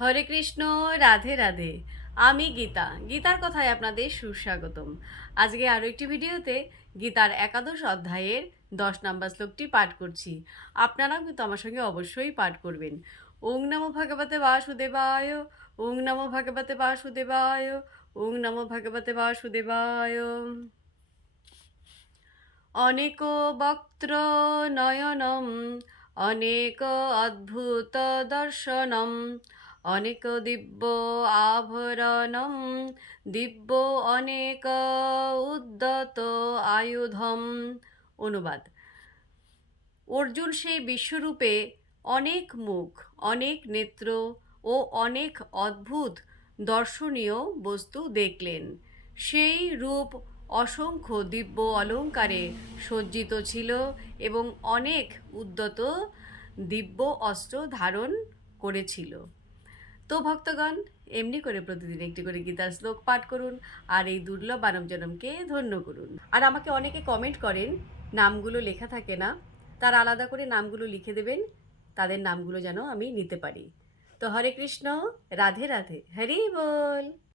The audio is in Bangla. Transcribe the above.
হরে কৃষ্ণ, রাধে রাধে। আমি গীতা। গীতার কথায় আপনাদের সুস্বাগতম। আজকে আরও একটি ভিডিওতে গীতার একাদশ অধ্যায়ের 10 নম্বর শ্লোকটি পাঠ করছি। আপনারাও কিন্তু আমার সঙ্গে অবশ্যই পাঠ করবেন। ওং নমো ভগবতে বাসুদেবায়, ওং নমো ভগবতে বাসুদেবায়, ওং নমো ভগবতে বাসুদেবায়। অনেক বক্ত্র নয়নম, অনেক অদ্ভুত দর্শনম, অনেক দিব্য আভরণম, দিব্য অনেক উদ্যত আয়ুধম। অনুবাদ: অর্জুন সেই বিশ্বরূপে অনেক মুখ, অনেক নেত্র ও অনেক অদ্ভুত দর্শনীয় বস্তু দেখলেন। সেই রূপ অসংখ্য দিব্য অলঙ্কারে সজ্জিত ছিল এবং অনেক উদ্যত দিব্য অস্ত্র ধারণ করেছিল। তো ভক্তগণ, এমনি করে প্রতিদিন একটি করে গীতার শ্লোক পাঠ করুন আর এই দুর্লভ মানব জনমকে ধন্য করুন। আর আমাকে অনেকে কমেন্ট করেন, নামগুলো লেখা থাকে না, তার আলাদা করে নামগুলো লিখে দেবেন, তাদের নামগুলো যেন আমি নিতে পারি। তো হরে কৃষ্ণ, রাধে রাধে, হরি বল।